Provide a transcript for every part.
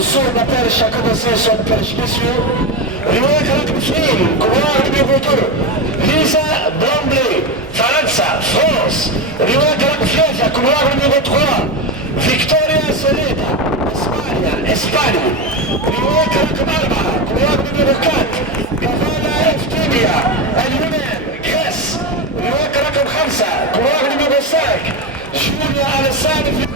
الصورة перша kada se son peršpisju, rivakat film, kuvar bibutur, Lisa Bromley, Franța, France, rivakat Franța, kuvar bibutura, Victoria Soleda, Spania, Espania, rivakat Marba, kuvar bibukat, Kavala Eftibia, اليونان، Grèce, rivakat رقم 5, kuvar bibusak, Julia Alessandri.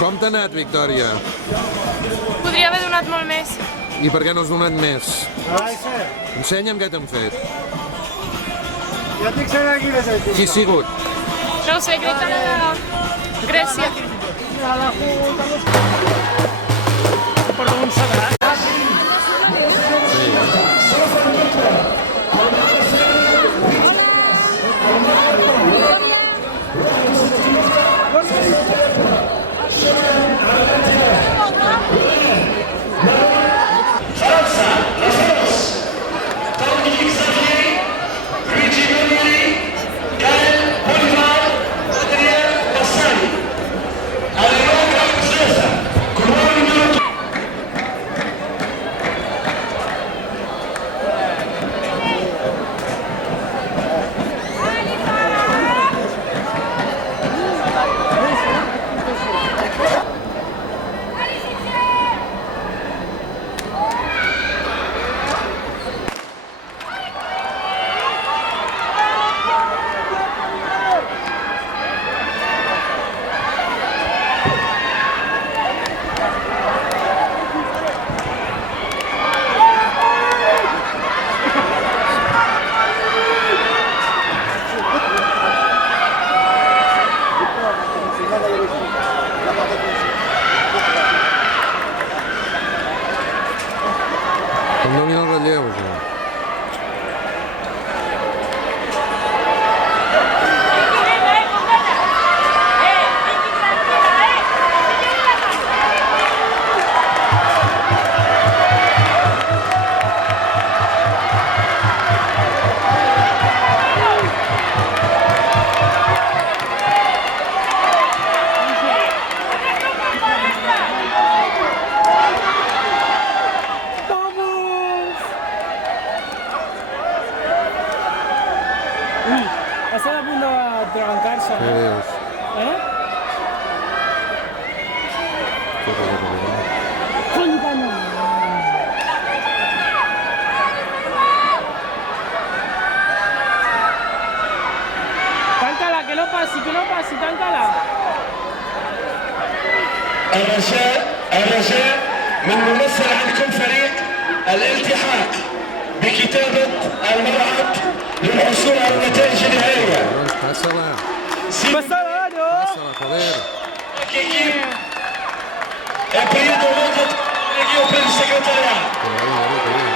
Com t'ha anat, Victòria? Podria haver donat molt més. I per què no has donat més? Ensenya'm què t'han fet. Qui ha sigut? No ho sé, crec que era de Grècia. Porto un sagrat. Con dominio al relievo. Però. Están a punto de arrancarse. Che Dios. ¿Eh? Che cosa. Coño, no. Táncala, que no pase, táncala. الرجاء من ممثل عندكم فريق الالتحاق بكتابة الموعد للحصول على النتائج النهائية. Pásala. Pásala, no. Pásala, joder. He pedido auprès du secrétariat. Allez, allez, allez.